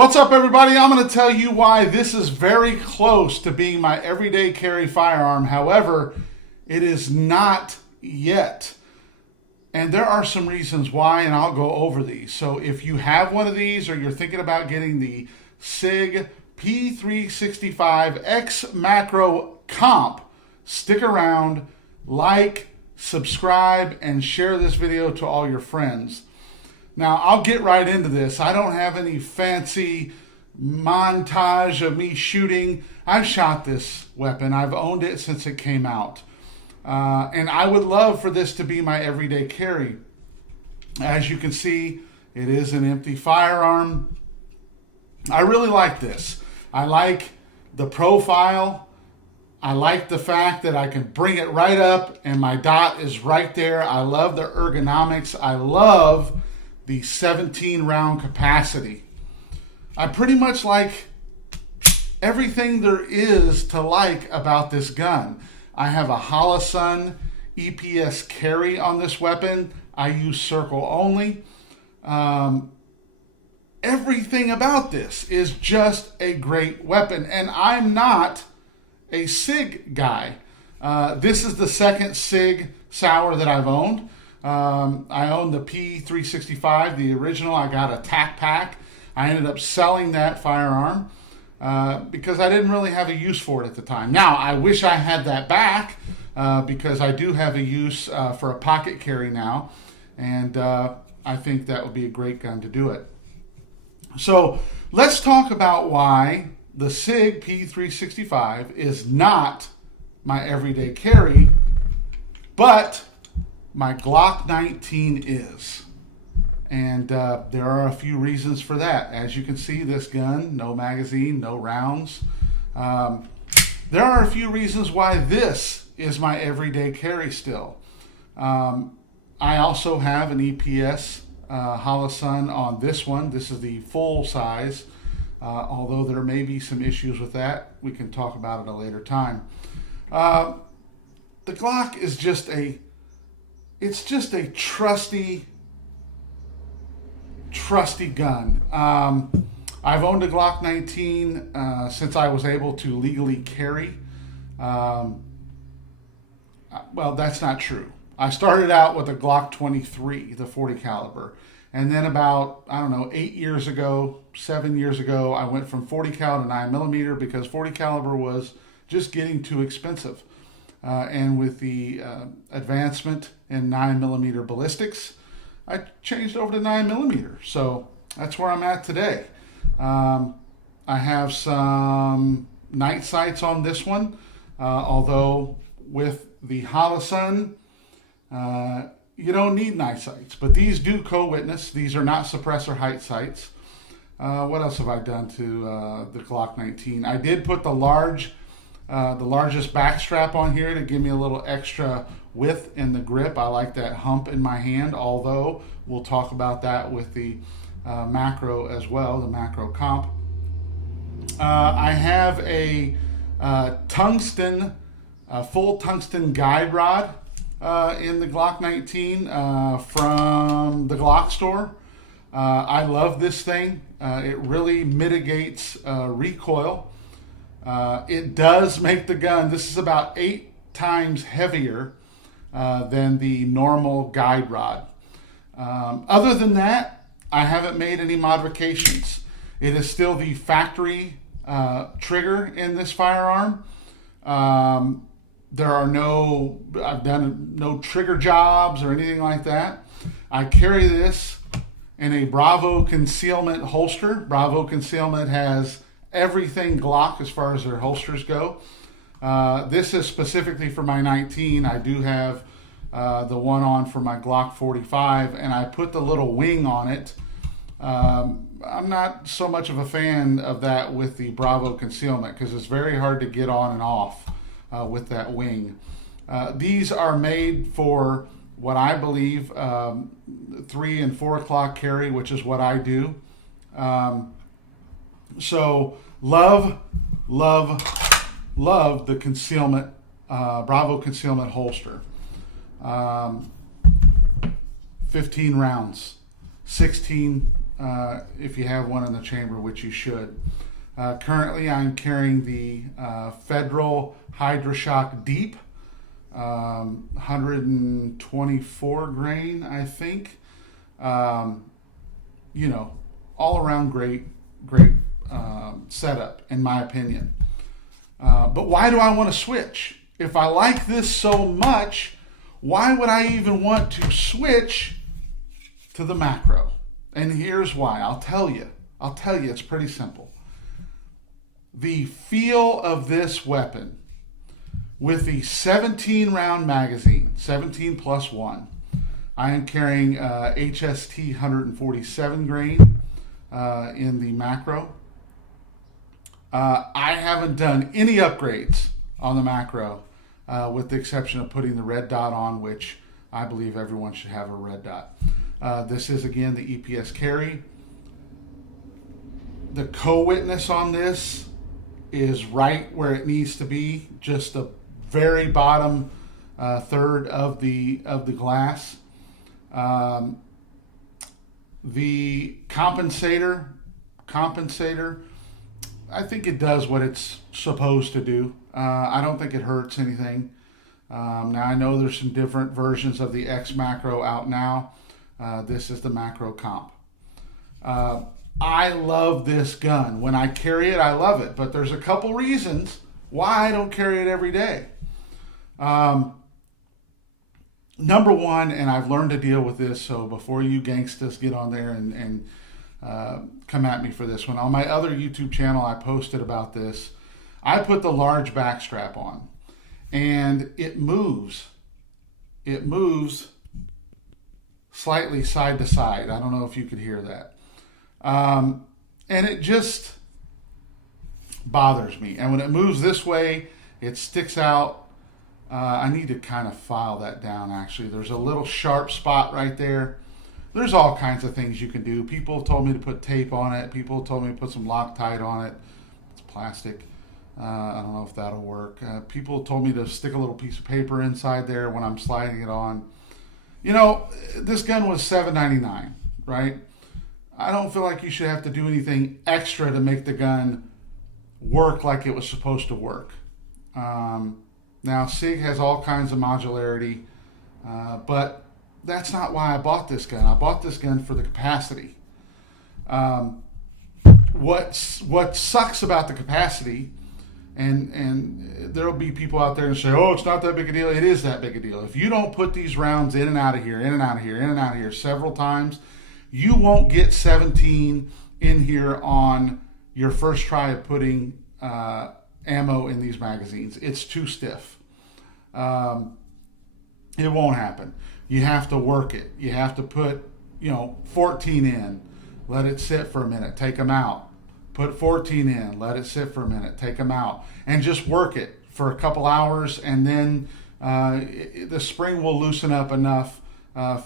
What's up, everybody? I'm going to tell you why this is very close to being my everyday carry firearm. However, it is not yet. And there are some reasons why, and I'll go over these. So if you have one of these or you're thinking about getting the SIG P365 X-Macro Comp, stick around, like, subscribe, and share this video to all your friends. Now, I'll get right into this. I don't have any fancy montage of me shooting. I've shot this weapon. I've owned it since it came out. And I would love for this to be my everyday carry. As you can see, it is an empty firearm. I really like this. I like the profile. I like the fact that I can bring it right up and my dot is right there. I love the ergonomics. I love the 17 round capacity. I pretty much like everything there is to like about this gun. I have a Holosun EPS carry on this weapon. I use circle only. Everything about this is just a great weapon, and I'm not a SIG guy. This is the second SIG Sauer that I've owned. I own the P365, the original. I got a tac pack. I ended up selling that firearm because I didn't really have a use for it at the time. Now, I wish I had that back because I do have a use for a pocket carry now, and I think that would be a great gun to do it. So let's talk about why the SIG P365 is not my everyday carry, but my Glock 19 is. And there are a few reasons for that. As you can see, this gun, no magazine, no rounds. There are a few reasons why this is my everyday carry still. I also have an EPS Holosun on this one. This is the full size. Although there may be some issues with that. We can talk about it at a later time. The Glock is just a trusty gun. I've owned a Glock 19 since I was able to legally carry. Well, that's not true. I started out with a Glock 23, the 40 caliber. And then about, 7 years ago, I went from 40 cal to 9mm because 40 caliber was just getting too expensive. And with the advancement in 9mm ballistics, I changed over to 9mm. So that's where I'm at today. I have some night sights on this one, although with the Holosun, you don't need night sights, but these do co-witness. These are not suppressor height sights. What else have I done to the Glock 19? I did put the largest back strap on here to give me a little extra width in the grip. I like that hump in my hand, although we'll talk about that with the macro as well, the macro comp. I have a full tungsten guide rod in the Glock 19 from the Glock store. I love this thing. It really mitigates recoil. It does make the gun, this is about 8 times heavier than the normal guide rod. Other than that, I haven't made any modifications. It is still the factory trigger in this firearm. I've done no trigger jobs or anything like that. I carry this in a Bravo concealment holster. Bravo concealment has everything Glock as far as their holsters go. This is specifically for my 19. I do have the one on for my Glock 45, and I put the little wing on it. I'm not so much of a fan of that with the Bravo concealment because it's very hard to get on and off with that wing. These are made for what I believe 3 and 4 o'clock carry, which is what I do. So love the concealment, Bravo concealment holster. 15 rounds, 16 if you have one in the chamber, which you should. Currently, I'm carrying the Federal HydroShock Deep, 124 grain, I think. You know, all around great setup, in my opinion. But why do I want to switch? If I like this so much, why would I even want to switch to the macro? And here's why. I'll tell you, it's pretty simple. The feel of this weapon with the 17 round magazine, 17 plus 1. I am carrying HST 147 grain in the macro. I haven't done any upgrades on the macro, with the exception of putting the red dot on, which I believe everyone should have a red dot. This is, again, the EPS carry. The co-witness on this is right where it needs to be, just the very bottom third of the glass. The compensator, I think it does what it's supposed to do. I don't think it hurts anything. Now, I know there's some different versions of the X-Macro out now. This is the Macro Comp. I love this gun. When I carry it, I love it. But there's a couple reasons why I don't carry it every day. Number one, and I've learned to deal with this, so before you gangsters get on there and come at me for this one. On my other YouTube channel, I posted about this. I put the large back strap on, and it moves. It moves slightly side to side. I don't know if you could hear that. And it just bothers me. And when it moves this way, it sticks out. I need to kind of file that down, actually. There's a little sharp spot right there. There's all kinds of things you can do. People have told me to put tape on it. People have told me to put some Loctite on it. It's plastic. I don't know if that'll work. People have told me to stick a little piece of paper inside there when I'm sliding it on. You know, this gun was $7.99, right? I don't feel like you should have to do anything extra to make the gun work like it was supposed to work. Now, SIG has all kinds of modularity, but that's not why I bought this gun. I bought this gun for the capacity. What sucks about the capacity, and there'll be people out there and say, oh, it's not that big a deal. It is that big a deal. If you don't put these rounds in and out of here, in and out of here, in and out of here several times, you won't get 17 in here on your first try of putting ammo in these magazines. It's too stiff. It won't happen. You have to work it. You have to put, 14 in, let it sit for a minute, take them out. Put 14 in, let it sit for a minute, take them out, and just work it for a couple hours, and then the spring will loosen up enough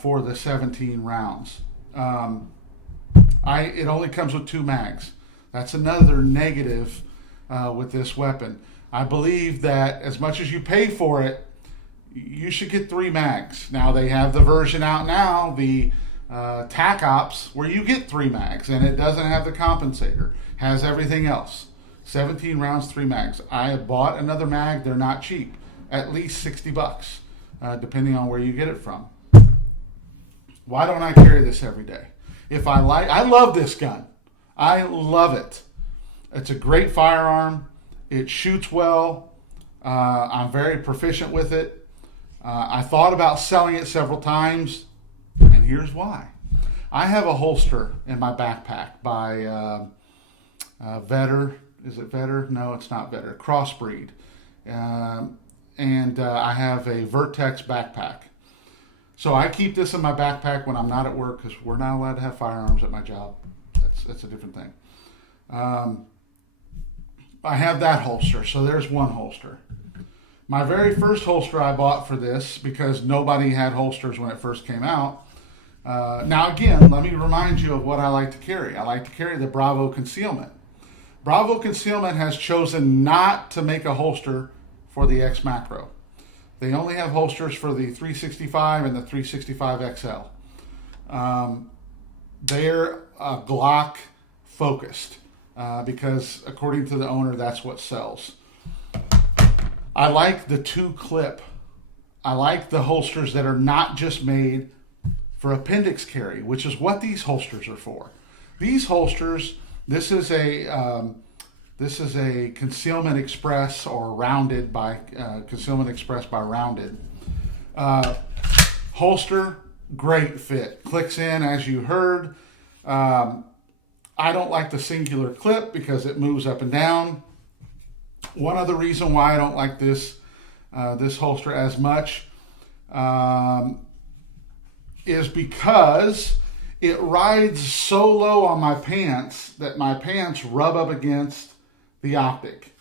for the 17 rounds. It only comes with 2 mags. That's another negative with this weapon. I believe that as much as you pay for it, you should get 3 mags. Now, they have the version out now, the TAC Ops, where you get 3 mags, and it doesn't have the compensator. Has everything else. 17 rounds, 3 mags. I have bought another mag. They're not cheap. At least $60, depending on where you get it from. Why don't I carry this every day? I love this gun. I love it. It's a great firearm. It shoots well. I'm very proficient with it. I thought about selling it several times, and here's why. I have a holster in my backpack by Vetter. Is it Vetter? No, it's not Vetter. Crossbreed. And I have a Vertex backpack. So I keep this in my backpack when I'm not at work, because we're not allowed to have firearms at my job. That's a different thing. I have that holster, so there's one holster. My very first holster I bought for this, because nobody had holsters when it first came out. Now again, let me remind you of what I like to carry. I like to carry the Bravo Concealment. Bravo Concealment has chosen not to make a holster for the X-Macro. They only have holsters for the 365 and the 365 XL. They're Glock focused because according to the owner, that's what sells. I like the 2-clip. I like the holsters that are not just made for appendix carry, which is what these holsters are for. These holsters, this is a Concealment Express or Rounded by Concealment Express by Rounded holster. Great fit, clicks in as you heard. I don't like the singular clip because it moves up and down. One other reason why I don't like this holster as much is because it rides so low on my pants that my pants rub up against the optic,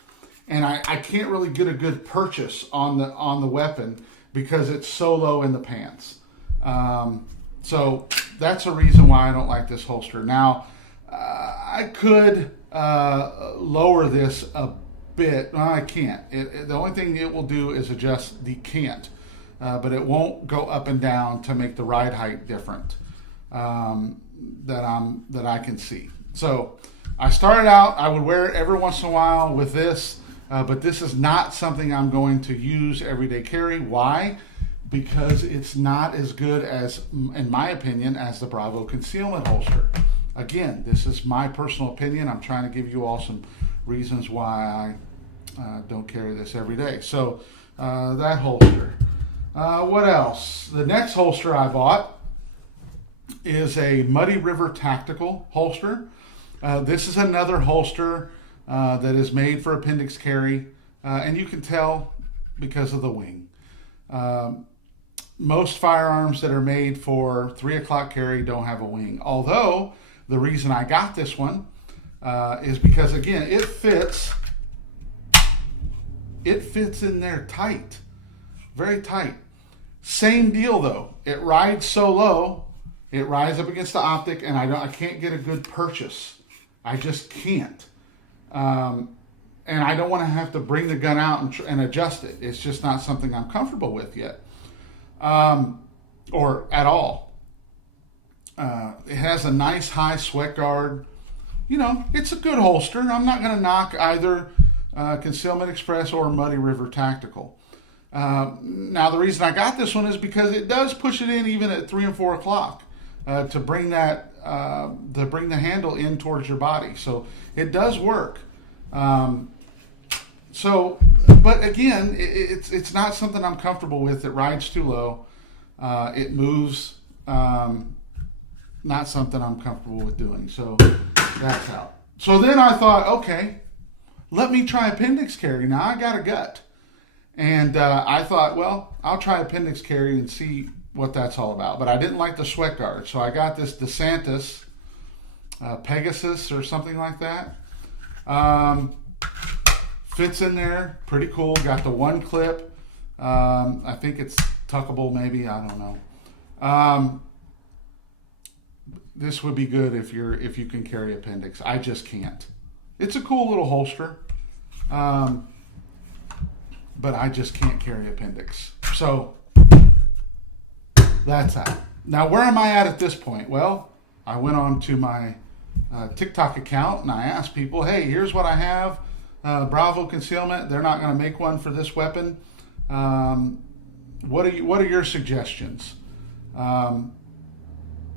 and I can't really get a good purchase on the weapon because it's so low in the pants. So that's a reason why I don't like this holster. Now, I could lower this a bit. Well, I can't. The only thing it will do is adjust the cant, but it won't go up and down to make the ride height different that I can see. So I started out, I would wear it every once in a while with this, but this is not something I'm going to use everyday carry. Why? Because it's not as good as, in my opinion, as the Bravo concealment holster. Again, this is my personal opinion. I'm trying to give you all some reasons why I don't carry this every day. So that holster. What else? The next holster I bought is a Muddy River Tactical holster. This is another holster that is made for appendix carry, and you can tell because of the wing. Most firearms that are made for 3 o'clock carry don't have a wing. Although the reason I got this one is because, again, it fits in there tight, very tight. Same deal though. It rides so low, it rides up against the optic, and I can't get a good purchase. I just can't. And I don't want to have to bring the gun out and adjust it. It's just not something I'm comfortable with yet. Or at all. It has a nice high sweat guard. You know, it's a good holster. I'm not going to knock either Concealment Express or Muddy River Tactical. Now, the reason I got this one is because it does push it in even at 3 and 4 o'clock to bring the handle in towards your body. So it does work. But again, it's not something I'm comfortable with. It rides too low. It moves. Not something I'm comfortable with doing. So that's out. So then I thought, okay, let me try appendix carry. Now I got a gut. And I thought, well, I'll try appendix carry and see what that's all about. But I didn't like the sweat guard. So I got this DeSantis Pegasus or something like that. Fits in there, pretty cool. Got the 1 clip. I think it's tuckable, maybe. I don't know. This would be good if you can carry appendix. I just can't. It's a cool little holster, but I just can't carry appendix. So that's that. Now, where am I at this point? Well, I went on to my TikTok account and I asked people, hey, here's what I have. Bravo concealment. They're not going to make one for this weapon. What are your suggestions?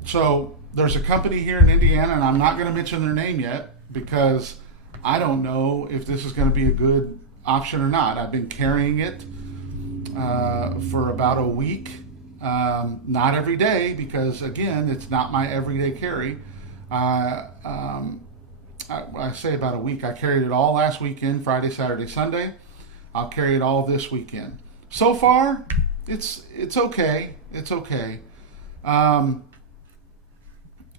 So there's a company here in Indiana, and I'm not going to mention their name yet because I don't know if this is going to be a good option or not. I've been carrying it for about a week. Not every day because, again, it's not my everyday carry. I say about a week. I carried it all last weekend, Friday, Saturday, Sunday. I'll carry it all this weekend. So far, it's okay. It's okay.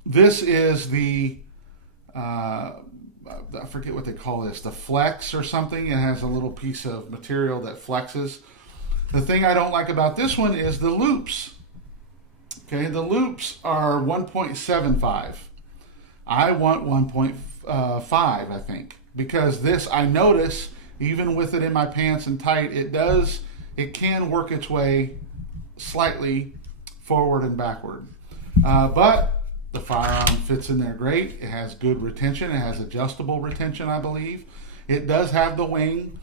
This is the, I forget what they call this, the flex or something. It has a little piece of material that flexes. The thing I don't like about this one is the loops. Okay, the loops are 1.75. I want 1.5, I think, because this, I notice, even with it in my pants and tight, it can work its way slightly forward and backward. But The firearm fits in there great. It has good retention. It has adjustable retention, I believe. It does have the wing.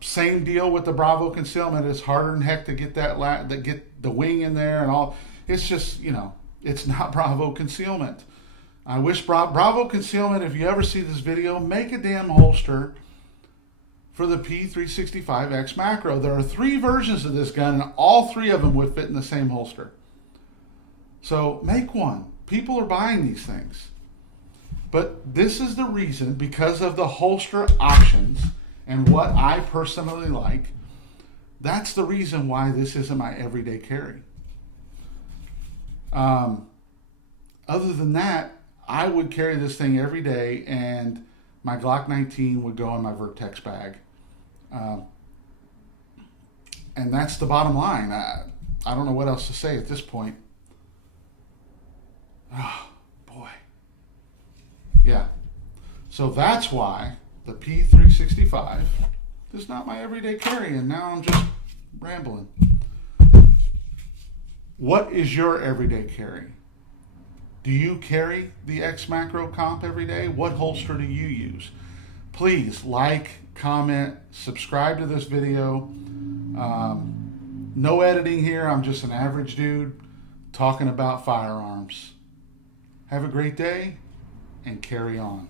Same deal with the Bravo concealment. It's harder than heck to get get the wing in there and all. It's just, it's not Bravo concealment. I wish Bravo concealment, if you ever see this video, make a damn holster for the P365 X-Macro. There are 3 versions of this gun, and all 3 of them would fit in the same holster. So make one. People are buying these things. But this is the reason, because of the holster options and what I personally like, that's the reason why this isn't my everyday carry. Other than that, I would carry this thing every day, and my Glock 19 would go in my Vertex bag. And that's the bottom line. I don't know what else to say at this point. Oh, boy. Yeah. So that's why the P365 is not my everyday carry, and now I'm just rambling. What is your everyday carry? Do you carry the X-Macro Comp every day? What holster do you use? Please like, comment, subscribe to this video. No editing here. I'm just an average dude talking about firearms. Have a great day and carry on.